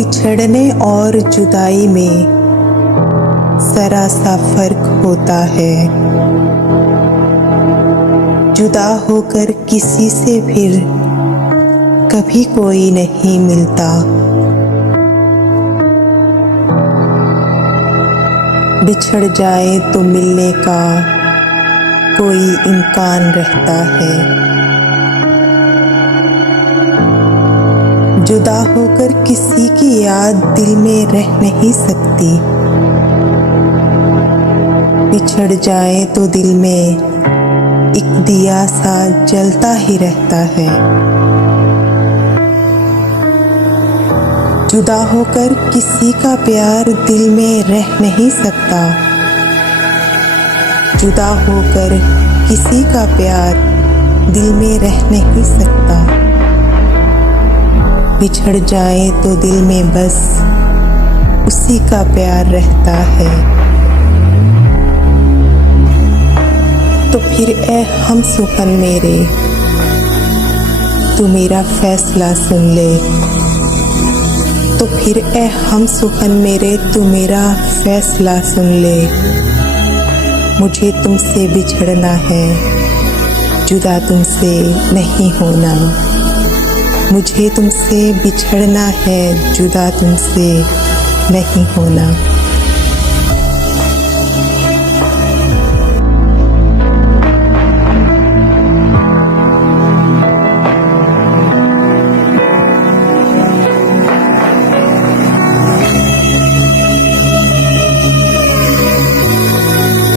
बिछड़ने और जुदाई में जरा सा फर्क होता है। जुदा होकर किसी से फिर कभी कोई नहीं मिलता। बिछड़ जाए तो मिलने का कोई इम्कान रहता है। जुदा होकर किसी की याद दिल में रह नहीं सकती। बिछड़ जाए तो दिल में एक दिया सा जलता ही रहता है। जुदा होकर किसी का प्यार दिल में रह नहीं सकता। जुदा होकर किसी का प्यार दिल में रह नहीं सकता। बिछड़ जाए तो दिल में बस उसी का प्यार रहता है। तो फिर ए हम सुखन मेरे, तू मेरा फैसला सुन ले। तो फिर ए हम सुखन मेरे, तू मेरा फैसला सुन ले। मुझे तुमसे बिछड़ना है, जुदा तुमसे नहीं होना। मुझे तुमसे बिछड़ना है, जुदा तुमसे नहीं होना।